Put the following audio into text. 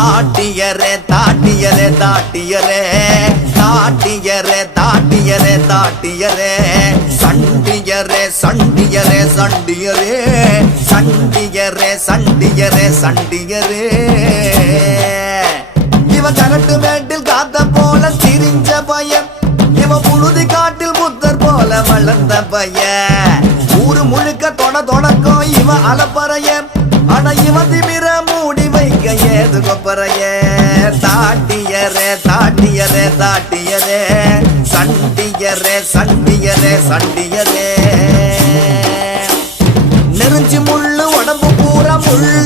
தாட்டியரே தாட்டியரே தாட்டியரே. தாட்டியரே தாட்டியரே தாட்டியரே. சண்டியரே சண்டியரே சண்டியரே. சண்டியரே சண்டியரே சண்டியரே. இவ கரட்டு மேட்டில் காத்த போல திரிஞ்ச பையன். இவ புழுதி காட்டில் புத்தர் போல வளர்ந்த பையன். ஊரு முழுக்க தொட தொடக்கும் இவ அலப்பறையன். ஆனா இவ திமிர் ஏது தாட்டியரே தாட்டியரே தாட்டியரே சண்டியரே சண்டியரே சண்டியரே. நெருஞ்சி முள்ளு உடம்பு பூரா முள்ளு.